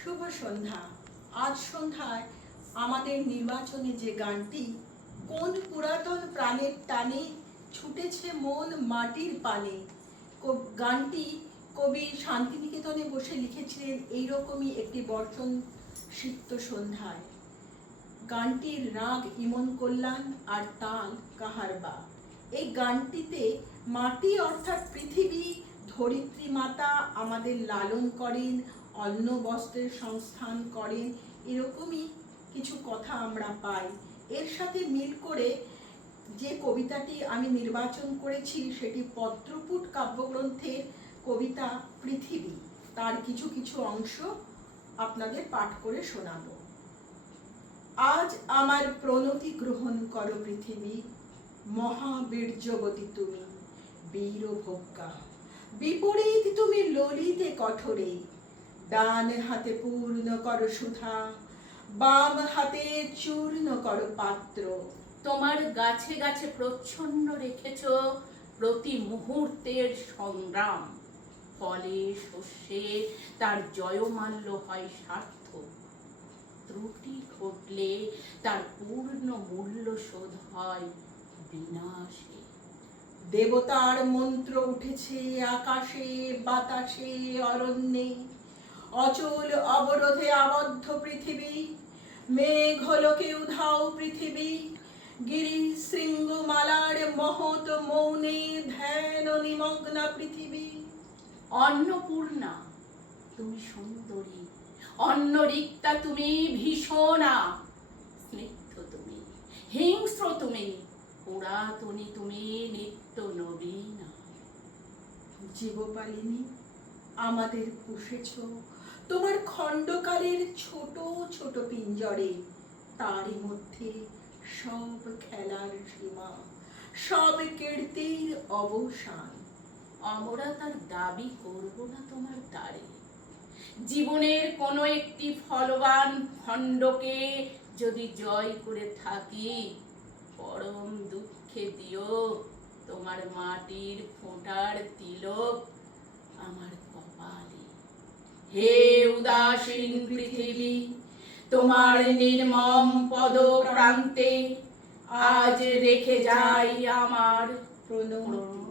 শুভ সন্ধ্যা। আজ সন্ধ্যায় আমাদের নির্বাচনে যে গানটি, কোন পুরাতন প্রাণের টানে ছুটেছে মন মাটির পানে, গানটি কবি শান্তিনিকেতনে বসে লিখেছিলেন এইরকমই একটি বর্ষণ সিক্ত সন্ধ্যায়। গানটির রাগ ইমন কল্যাণ আর তাল কাহারবা। এই গানটিতে মাটি অর্থাৎ পৃথিবী, ধরিত্রী মাতা আমাদের লালন করেন, অন্ন বস্ত্রের সংস্থান করেন, এরকমই কিছু কথা আমরা পাই। এর সাথে মিল করে যে কবিতাটি আমি নির্বাচন করেছি সেটি পত্রপুট কাব্যগ্রন্থের কবিতা পৃথিবী। তার কিছু কিছু অংশ আপনাদের পাঠ করে শোনাবো। আজ আমার প্রণতি গ্রহণ করো পৃথিবী, মহাবীর্যবতী তুমি বীরভোগ্যা। বিপরীত তুমি ললিতে কঠোরে, ডান হাতে পূর্ণ করো সুধা, বাম হাতে চূর্ণ করো পাত্র। তোমার গাছে গাছে প্রচ্ছন্ন রেখেছ প্রতি মুহূর্তের সংগ্রাম, ফলে শস্যে তার জয়মাল্য হয় সার্থক। ত্রুটি ঘটলে তার পূর্ণ মূল্য শোধ হয় বিনাশে। দেবতার মন্ত্র উঠেছে আকাশে বাতাসে অরণ্যে, অচল অবরোধে আবদ্ধ পৃথিবী। মেঘলোকে উধাও পৃথিবী, গিরি শৃঙ্গমালার মহৎ মৌনে ধ্যান নিমগ্না পৃথিবী। অন্নপূর্ণা তুমি সুন্দরী, অন্নরিক্তা তুমি ভীষণা, স্নিগ্ধ তুমি, হিংস্র তুমি, পুরাতনী তুমি, নিত্য নবীনা। জীবপালিনী আমাদের পুষেছ তোমার খণ্ডকালের ছোট ছোট পিঞ্জরে, তারই মধ্যে সব খেলার সীমা, সব কীর্তির অবসান। আমরা তার দাবি করব না তোমার দ্বারে। জীবনের কোনো একটি ফলবান খণ্ডকে যদি জয় করে থাকি, পরম দুঃখে দিও তোমার মাটির ফোঁটার তিলক আমার কপালে। হে উদাসীন পৃথিবী, তোমার নির্মম পদ প্রান্তে আজ রেখে যাই আমার প্রণতি।